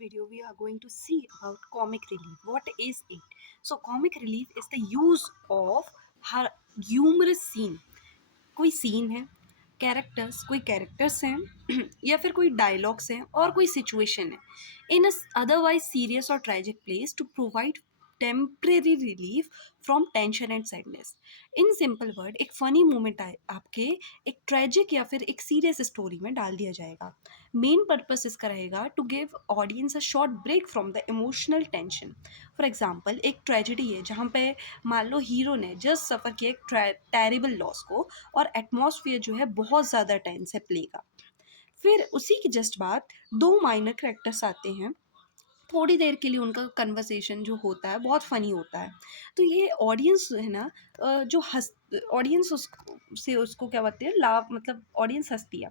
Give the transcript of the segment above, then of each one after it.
video we are going to see about comic relief. What is it? So comic relief is the use of humorous scene. कोई scene है, कोई characters हैं या फिर कोई dialogues हैं और कोई सिचुएशन है इन अदरवाइज सीरियस और tragic place to provide temporary relief from tension and sadness. In simple word एक फ़नी मोमेंट आपके एक ट्रेजिक या फिर एक सीरियस स्टोरी में डाल दिया जाएगा. मेन पर्पस इसका रहेगा to give audience a short break from the emotional tension. For example एक ट्रेजिडी है जहाँ पे मान लो हीरो ने जस्ट सफ़र किया एक टेरिबल लॉस को और एटमॉस्फेयर जो है बहुत ज़्यादा टेंस है प्ले का. फिर उसी के जस्ट बाद दो माइनर कैरेक्टर्स आते हैं. थोड़ी देर के लिए उनका कन्वर्सेशन जो होता है बहुत फ़नी होता है. तो ये ऑडियंस है ना, जो हंस ऑडियंस उसको क्या बोलते हैं, लाभ मतलब ऑडियंस हंसती है.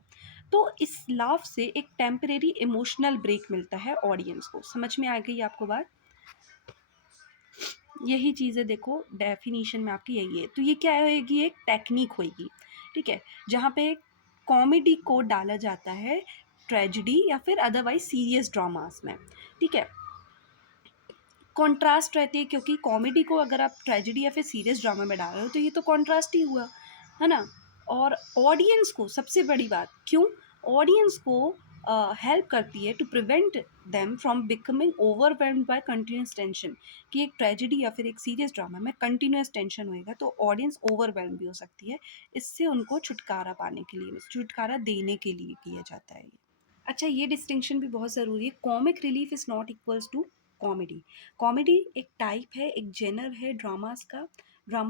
तो इस लाभ से एक टेम्परेरी इमोशनल ब्रेक मिलता है ऑडियंस को. समझ में आ गई आपको बात? यही चीज़ें देखो डेफिनेशन में आपकी यही है. तो ये क्या होएगी, एक टेक्निक होएगी, ठीक है, जहाँ पे कॉमेडी को डाला जाता है ट्रेजिडी या फिर अदरवाइज सीरियस ड्रामास में. ठीक है, कॉन्ट्रास्ट रहती है क्योंकि कॉमेडी को अगर आप ट्रेजिडी या फिर सीरियस ड्रामा में डाल रहे हो तो ये तो कॉन्ट्रास्ट ही हुआ, है ना. और ऑडियंस को सबसे बड़ी बात, क्यों ऑडियंस को हेल्प करती है to prevent them from becoming overwhelmed by continuous tension. कि एक ट्रेजिडी या फिर एक सीरियस ड्रामा में कंटिन्यूस टेंशन होएगा तो ऑडियंस ओवरवेल्म भी हो सकती है. इससे उनको छुटकारा पाने के लिए, छुटकारा देने के लिए किया जाता है ये. अच्छा, ये डिस्टिंक्शन भी बहुत ज़रूरी है. Comic relief is not equals to comedy. Comedy एक टाइप है, एक जेनर है ड्रामा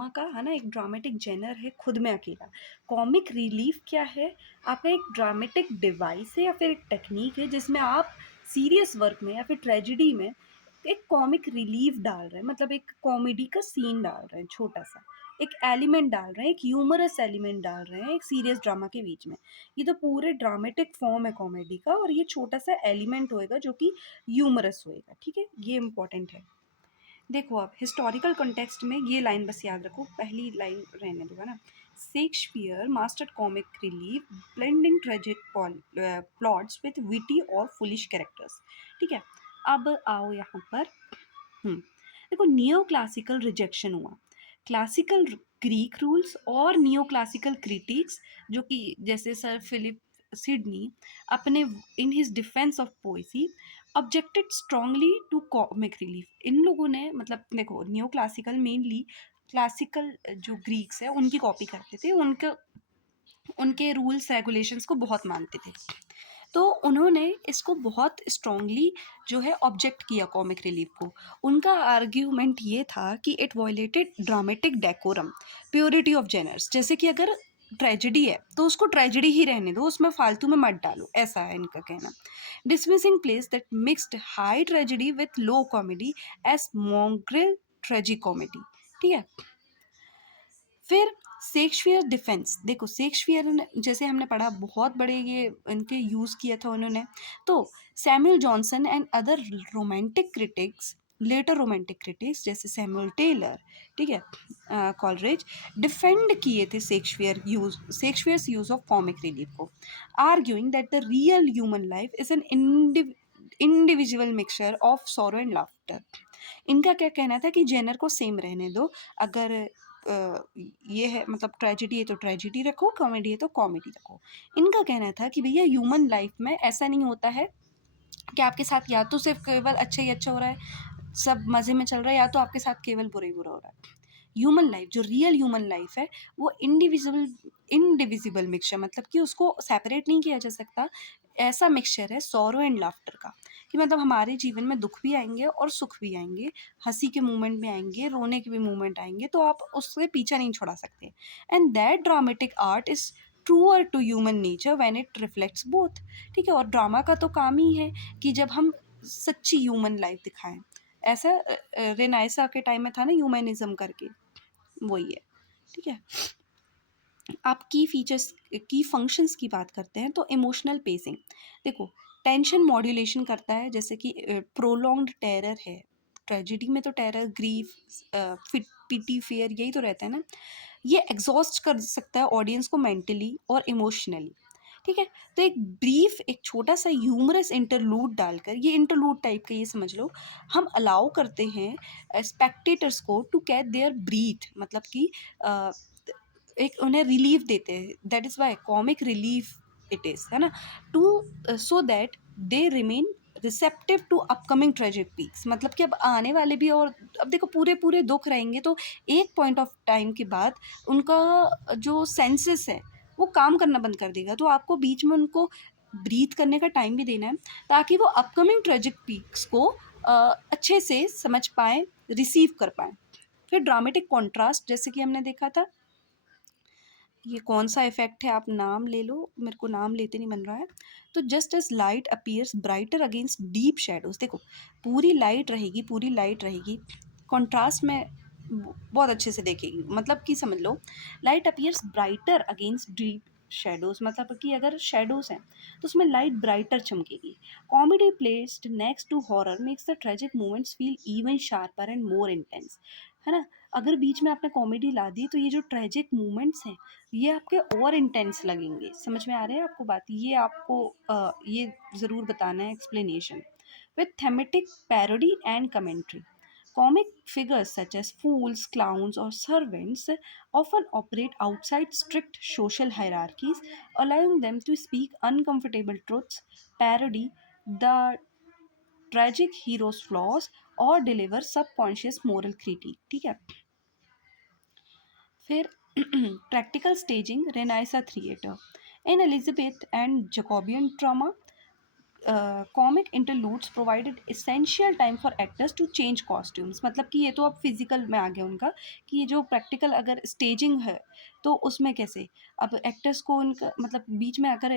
का, है ना, एक ड्रामेटिक जेनर है खुद में अकेला. कॉमिक रिलीफ क्या है? आपका एक ड्रामेटिक डिवाइस है या फिर एक टेक्निक है जिसमें आप सीरियस वर्क में या फिर ट्रेजिडी में एक कॉमिक रिलीफ डाल रहे हैं, मतलब एक कॉमेडी का सीन डाल रहे हैं, छोटा सा एक एलिमेंट डाल रहे हैं, एक ह्यूमरस एलिमेंट डाल रहे हैं एक सीरियस ड्रामा के बीच में. ये तो पूरे ड्रामेटिक फॉर्म है कॉमेडी का और ये छोटा सा एलिमेंट होएगा जो कि ह्यूमरस होएगा. ठीक है, ये इंपॉर्टेंट है. देखो आप हिस्टोरिकल कॉन्टेक्स्ट में ये लाइन बस याद रखो, पहली लाइन रहने दो, है ना. Shakespeare mastered comic relief blending tragic plots with witty और फुलिश कैरेक्टर्स. ठीक है, अब आओ यहाँ पर. देखो नियो क्लासिकल रिजेक्शन हुआ. क्लासिकल ग्रीक रूल्स और नियो क्लासिकल क्रिटिक्स, जो कि जैसे सर फिलिप सिडनी अपने in his Defence of Poesy objected strongly to comic relief. इन लोगों ने मतलब देखो नियो क्लासिकल मेनली क्लासिकल जो ग्रीक्स है उनकी कॉपी करते थे, उनके रूल्स रेगुलेशंस को बहुत मानते थे. तो उन्होंने इसको बहुत स्ट्रांगली जो है ऑब्जेक्ट किया कॉमिक रिलीफ को. उनका आर्ग्यूमेंट ये था कि it violated dramatic decorum, purity of genres. जैसे कि अगर ट्रेजिडी है तो उसको ट्रेजिडी ही रहने दो, उसमें फालतू में मत डालो, ऐसा है इनका कहना. Dismissing plays that mixed high tragedy with low comedy as mongrel tragicomedy. ठीक है, फिर शेक्सपियर डिफेंस. देखो शेक्सपियर ने, जैसे हमने पढ़ा, बहुत बड़े ये इनके यूज़ किया था उन्होंने. तो Samuel Johnson and other romantic critics, later romantic critics जैसे सैमुअल टेलर, ठीक है, कॉलरेज, डिफेंड किए थे Shakespeare's use of comic relief को, arguing that the real human life is an individual mixture of sorrow and laughter. इनका क्या कहना था कि जेनर को सेम रहने दो. अगर ये है मतलब ट्रेजिडी है तो ट्रेजिडी रखो, कॉमेडी है तो कॉमेडी रखो. इनका कहना था कि भैया ह्यूमन लाइफ में ऐसा नहीं होता है कि आपके साथ या तो सिर्फ केवल अच्छा ही अच्छा हो रहा है, सब मज़े में चल रहा है, या तो आपके साथ केवल बुरा ही बुरा हो रहा है. ह्यूमन लाइफ, जो रियल ह्यूमन लाइफ है, वो इंडिविजिबल मिक्सचर, मतलब कि उसको सेपरेट नहीं किया जा सकता. ऐसा मिक्सचर है सॉरो एंड लाफ्टर का, कि मतलब हमारे जीवन में दुख भी आएंगे और सुख भी आएंगे, हंसी के मोमेंट भी आएंगे, रोने के भी मोमेंट आएंगे, तो आप उससे पीछा नहीं छोड़ा सकते. And that dramatic art is truer to human nature when it reflects both. ठीक है, और ड्रामा का तो काम ही है कि जब हम सच्ची ह्यूमन लाइफ दिखाएं. ऐसा रेनाइसा के टाइम में था ना ह्यूमनिज्म करके, वही है. ठीक है, आप की फंक्शंस की बात करते हैं तो इमोशनल पेसिंग. देखो टेंशन मॉड्यूलेशन करता है, जैसे कि प्रोलॉन्ग्ड टेरर है, ट्रेजिडी में तो टेरर, ग्रीफ, पिटी, फेयर, यही तो रहता है ना. ये एग्जॉस्ट कर सकता है ऑडियंस को मेंटली और इमोशनली. ठीक है? तो एक ब्रीफ, एक छोटा-सा ह्यूमरस इंटरलूड डालकर, ये इंटरलूड टाइप का ये समझ लो, हम अलाउ करते हैं स्पेक्टेटर्स को टू कैच देयर ब्रीथ, मतलब कि अ, एक उन्हें रिलीफ देते हैं। That is why comic relief it is, है ना? To so that they remain receptive to upcoming tragic peaks, मतलब कि अब आने वाले भी, और अब देखो पूरे-पूरे दुःख रहेंगे तो एक पॉइंट ऑफ टाइम के बाद उनका जो सेंसेस है वो काम करना बंद कर देगा। तो आपको बीच में उनको ब्रीथ करने का टाइम भी देना है, ताकि वो अपकमिंग ट्रेजिक पीक्स को अच्छे से समझ पाएँ, रिसीव कर पाएँ। फिर ड्रामेटिक कॉन्ट्रास्ट, जैसे कि हमने देखा था, ये कौन-सा इफ़ेक्ट है आप नाम ले लो, मेरे को नाम लेते नहीं बन रहा है। तो just as light appears brighter against deep shadows, देखो पूरी लाइट रहेगी, कॉन्ट्रास्ट में बहुत अच्छे से देखेगी, मतलब कि समझ लो light appears brighter against deep shadows, मतलब कि अगर शैडोज़ हैं तो उसमें लाइट ब्राइटर चमकेगी। Comedy placed next to horror makes the tragic moments feel even sharper and more intense, है ना? अगर बीच में आपने कॉमेडी ला दी तो ये जो ट्रेजिक मोमेंट्स हैं ये आपके और इंटेंस लगेंगे। समझ में आ रहा है आपको बात? ये आपको ये ज़रूर बताना है explanation. With thematic parody and commentary, comic figures such as fools, clowns, or servants often operate outside strict social hierarchies, allowing them to speak uncomfortable truths, parody the tragic hero's flaws, or deliver subconscious moral critique। ठीक है? फिर practical staging, Renaissance theatre, in Elizabeth and Jacobean drama, comic interludes provided essential time for actors to change costumes, मतलब कि ये तो अब physical में आ गया उनका, कि ये जो प्रैक्टिकल अगर स्टेजिंग है तो उसमें कैसे अब एक्टर्स को उनका मतलब बीच में अगर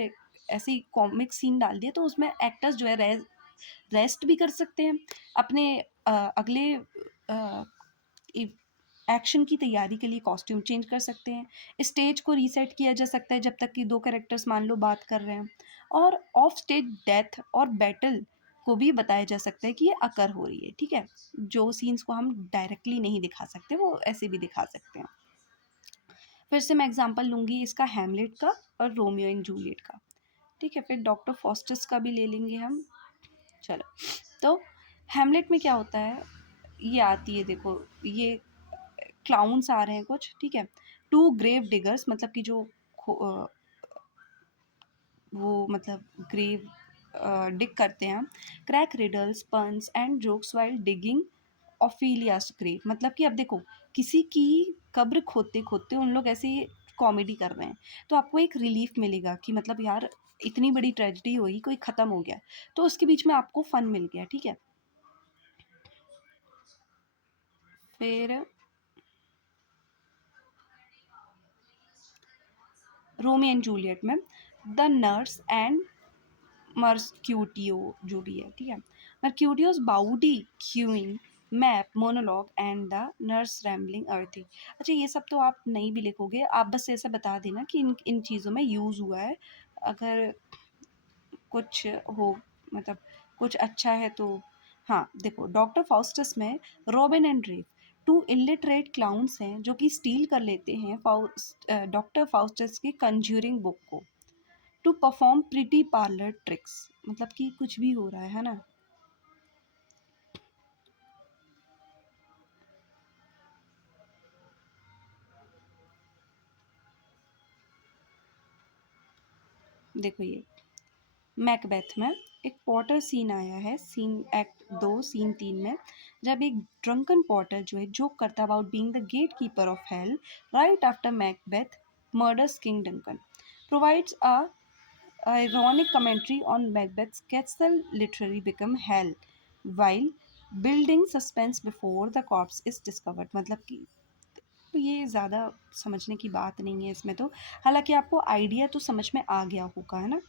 ऐसी कॉमिक सीन डाल दिया तो उसमें एक्टर्स जो है रेस्ट भी कर सकते हैं, अपने अगले एक्शन की तैयारी के लिए कॉस्ट्यूम चेंज कर सकते हैं, स्टेज को रीसेट किया जा सकता है जब तक कि दो कैरेक्टर्स मान लो बात कर रहे हैं, और ऑफ स्टेज डेथ और बैटल को भी बताया जा सकता है कि ये अकर हो रही है। ठीक है? जो सीन्स को हम डायरेक्टली नहीं दिखा सकते वो ऐसे भी दिखा सकते हैं। फिर से मैं एग्जांपल लूँगी इसका हैमलेट का और रोमियो एंड जूलियट का। ठीक है? फिर डॉक्टर फॉस्टस का भी ले लेंगे हम। चलो, तो हैमलेट में क्या होता है, ये आती है देखो, ये क्लाउन्स आ रहे हैं कुछ, ठीक है? टू ग्रेव डिगर्स, मतलब कि जो वो मतलब ग्रेव डिग करते हैं, crack riddles, puns and jokes while digging Ophelia's grave, मतलब कि अब देखो किसी की कब्र खोदते-खोदते उन लोग ऐसे कॉमेडी कर रहे हैं, तो आपको एक रिलीफ मिलेगा कि मतलब यार इतनी बड़ी ट्रेजेडी हुई, कोई ख़त्म हो गया, तो उसके बीच में आपको फ़न मिल गया, ठीक है? फिर रोमियो एंड जूलियट में द नर्स एंड मर्क्यूटियो जो भी है, ठीक है? मर्क्यूटियो's bawdy queen Mab monologue and the nurse rambling earthy. अच्छा, ये सब तो आप नहीं भी लिखोगे, आप बस ऐसे बता देना कि इन इन चीज़ों में यूज़ हुआ है। अगर कुछ हो मतलब कुछ अच्छा है तो हाँ, देखो डॉक्टर फाउस्टस में Robin and Rafe two illiterate clowns हैं जो कि स्टील कर लेते हैं डॉक्टर फाउस्टस की कंज्यूरिंग बुक को to perform pretty parlour tricks, मतलब कि कुछ भी हो रहा है ना? देखो ये मैकबेथ में एक पॉटर सीन आया है, सीन एक्ट 2 सीन 3 में, जब एक ड्रंकन पॉटर जो है जोक करता about being the gate keeper of hell right after Macbeth murders king Duncan, provides a ironic commentary on Macbeth's castle literally become hell while building suspense before the corpse is discovered, मतलब कि तो ये ज़्यादा समझने की बात नहीं है इसमें तो, हालाँकि आपको आइडिया तो समझ में आ गया होगा, है ना?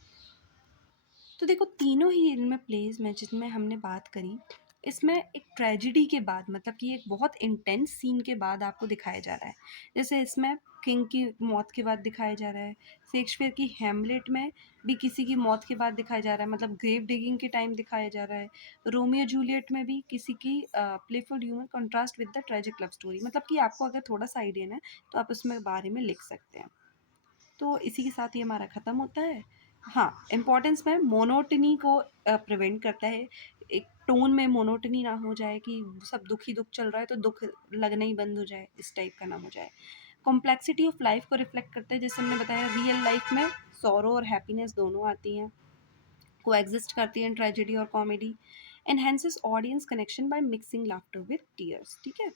तो देखो तीनों ही इनमें प्लेज़ में जिनमें हमने बात करी, इसमें एक ट्रेजेडी के बाद, मतलब कि एक बहुत इंटेंस सीन के बाद आपको दिखाया जा रहा है। जैसे इसमें किंग की मौत के बाद दिखाया जा रहा है, शेक्सपियर की हैमलेट में भी किसी की मौत के बाद दिखाया जा रहा है, मतलब ग्रेव डिगिंग के टाइम दिखाया जा रहा है। रोमियो जूलियट में भी किसी की playful humour contrast with the tragic love story, मतलब कि आपको अगर थोड़ा-सा आइडिया है तो आप उसमें बारे में लिख सकते हैं। तो इसी के साथ ही हमारा ख़त्म होता है। हाँ, इम्पोर्टेंस में मोनोटनी को प्रिवेंट करता है। एक टोन में मोनोटनी ना हो जाए कि सब दुःख ही दुःख चल रहा है तो दुःख लगना ही बंद हो जाए, इस टाइप का ना हो जाए। कॉम्प्लेक्सिटी ऑफ लाइफ को रिफ्लेक्ट करता है, जैसे हमने बताया रियल लाइफ में सॉरो और हैप्पीनेस दोनों आती हैं, कोएग्जिस्ट करती हैं ट्रेजेडी और comedy. Enhances audience connection by mixing laughter with tears, ठीक है?